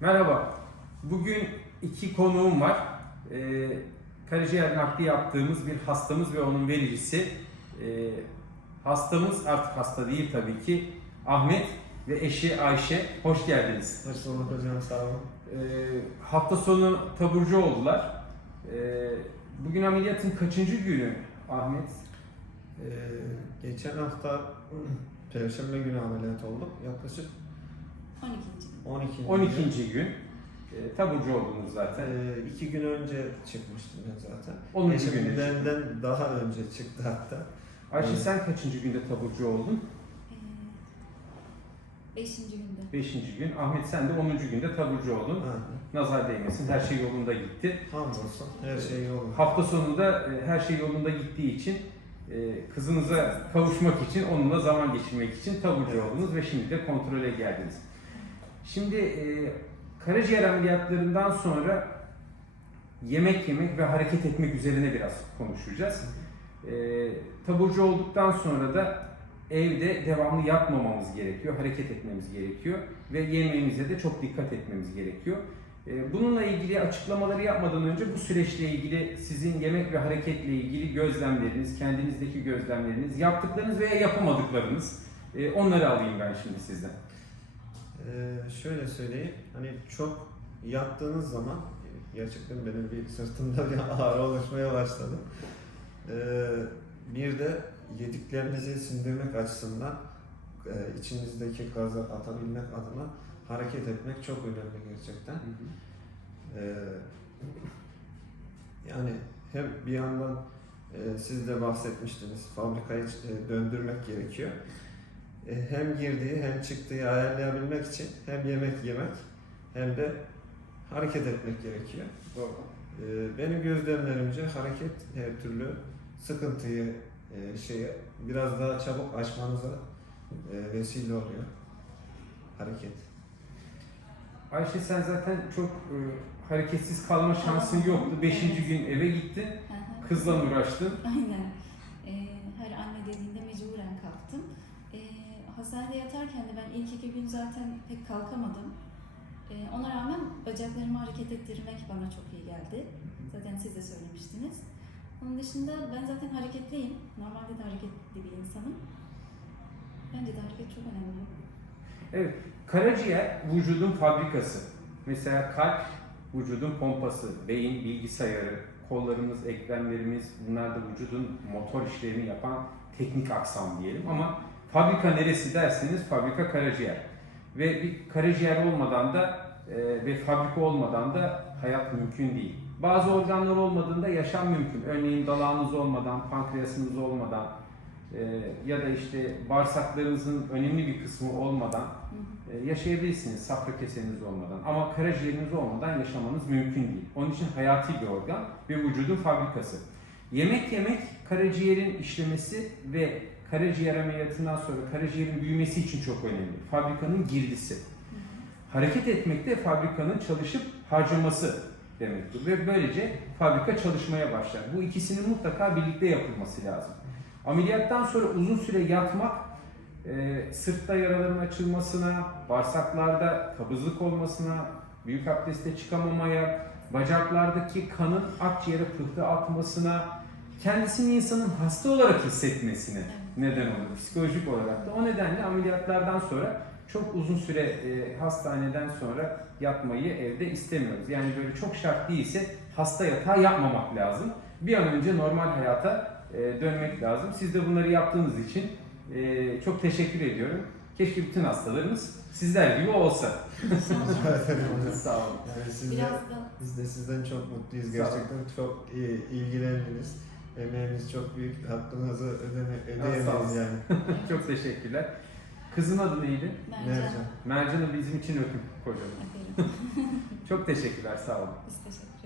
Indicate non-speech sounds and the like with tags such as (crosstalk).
Merhaba. Bugün iki konuğum var. Ee, karaciğer nakli yaptığımız bir hastamız ve onun vericisi. Ee, hastamız artık hasta değil tabii ki. Ahmet ve eşi Ayşe. Hoş geldiniz. Hoş bulduk hocam sağ olun. Ee, hafta sonu taburcu oldular. Ee, bugün ameliyatın kaçıncı günü Ahmet? Ee, geçen hafta (clears throat) Perşembe günü ameliyat olduk. Yaklaşık 12. 12. 12. gün. Ee, taburcu oldunuz zaten. Ee, iki gün önce çıkmıştım ben zaten. 10. Eşim günde. benden daha önce çıktı hatta. Ayşe Evet. sen kaçıncı günde taburcu oldun? 5. günde. 5. gün. Ahmet sen de 10. günde taburcu oldun. Aynen. Nazar değmesin. Her şey yolunda gitti. Hamdolsun her şey yolunda. Hafta sonunda e, her şey yolunda gittiği için e, kızınıza kavuşmak için, onunla zaman geçirmek için taburcu Evet. oldunuz ve şimdi de kontrole geldiniz. Şimdi e, karaciğer ameliyatlarından sonra yemek yemek ve hareket etmek üzerine biraz konuşacağız. E, taburcu olduktan sonra da evde devamlı yatmamamız gerekiyor, hareket etmemiz gerekiyor ve yemeğimize de çok dikkat etmemiz gerekiyor. Ee, Bununla ilgili açıklamaları yapmadan önce bu süreçle ilgili sizin yemek ve hareketle ilgili gözlemleriniz, kendinizdeki gözlemleriniz, yaptıklarınız veya yapamadıklarınız e, onları alayım ben şimdi sizden. Ee, şöyle söyleyeyim. Hani çok yattığınız zaman gerçekten benim bir sırtımda bir (laughs) ağrı oluşmaya başladı. Ee, bir de yediklerinizi sindirmek açısından e, içinizdeki gazı atabilmek adına hareket etmek çok önemli gerçekten. Ee, yani hem bir yandan e, siz de bahsetmiştiniz fabrikayı e, döndürmek gerekiyor. E, hem girdiği hem çıktığı ayarlayabilmek için hem yemek yemek hem de hareket etmek gerekiyor. Doğru. E, benim gözlemlerimce hareket her türlü sıkıntıyı e, şeye biraz daha çabuk aşmanıza vesile oluyor. Hareket. Ayşe sen zaten çok e, hareketsiz kalma şansın yoktu. Beşinci gün eve gittin, kızla uğraştın. Aynen. Hastanede yatarken de ben ilk iki gün zaten pek kalkamadım. Ee, ona rağmen bacaklarımı hareket ettirmek bana çok iyi geldi. Zaten siz de söylemiştiniz. Onun dışında ben zaten hareketliyim. Normalde de hareketli bir insanım. Bence de hareket çok önemli. Evet, karaciğer vücudun fabrikası. Mesela kalp vücudun pompası, beyin bilgisayarı, kollarımız, eklemlerimiz bunlar da vücudun motor işlerini yapan teknik aksam diyelim ama fabrika neresi derseniz fabrika karaciğer. Ve bir karaciğer olmadan da e, ve fabrika olmadan da hayat mümkün değil. Bazı organlar olmadığında yaşam mümkün. Örneğin dalağınız olmadan, pankreasınız olmadan e, ya da işte bağırsaklarınızın önemli bir kısmı olmadan e, yaşayabilirsiniz safra keseniz olmadan ama karaciğeriniz olmadan yaşamanız mümkün değil. Onun için hayati bir organ ve vücudun fabrikası. Yemek yemek karaciğerin işlemesi ve karaciğer ameliyatından sonra karaciğerin büyümesi için çok önemli. Fabrikanın girdisi. Hareket etmek de fabrikanın çalışıp harcaması demektir ve böylece fabrika çalışmaya başlar. Bu ikisinin mutlaka birlikte yapılması lazım. Ameliyattan sonra uzun süre yatmak e, sırtta yaraların açılmasına, bağırsaklarda kabızlık olmasına, büyük abdeste çıkamamaya, bacaklardaki kanın akciğere pıhtı atmasına, kendisini insanın hasta olarak hissetmesine neden olur. Psikolojik olarak da. O nedenle ameliyatlardan sonra çok uzun süre e, hastaneden sonra yatmayı evde istemiyoruz. Yani böyle çok şart değilse hasta yatağı yapmamak lazım. Bir an önce normal hayata e, dönmek lazım. Siz de bunları yaptığınız için e, çok teşekkür ediyorum. Keşke bütün hastalarımız sizler gibi olsa. Sağ olun. Yani siz de, Biraz da biz de sizden çok mutluyuz. Sağ Gerçekten çok iyi, ilgilendiniz. Emeğiniz çok büyük. Hakkınızı ödeme, ödeyemeyiz yani. (laughs) çok teşekkürler. Kızın adı neydi? Mercan. Mercan. Mercan'ı bizim için öpün kocaman. Aferin. Çok teşekkürler, sağ olun. Biz teşekkür